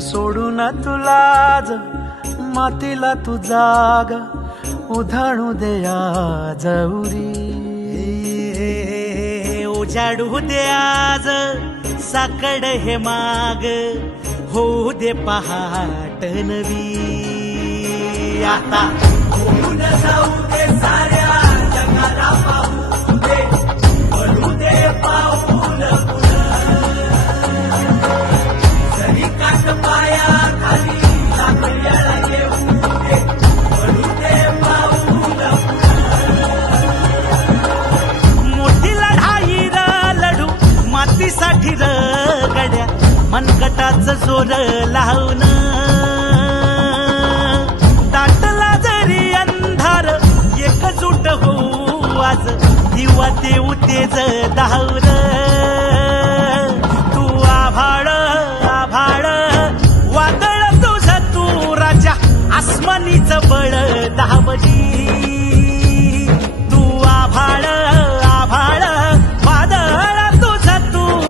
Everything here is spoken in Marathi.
सोडून तुलाज मातीला तू जाग उधाणू दे आज उरी. उजाडू दे आज साकड हे माग होऊ दे पहाट नवी. आता होऊन जाऊ दे साऱ्या जगाला पाहू दे पडू दे पाऊल जरी काट पाया खाली साखळ्याला येऊ दे पडू दे पाऊल. मोठी लढाई र लढू मातीसाठी र गड्या मनगटाच जोर लावून. दाटला जरी अंधार एकजूट होऊ आज दिवा देऊ तेज धावर. तू आभाळ आभाळ वादळ तुझ तू राजा आसमानीच बळ धावली.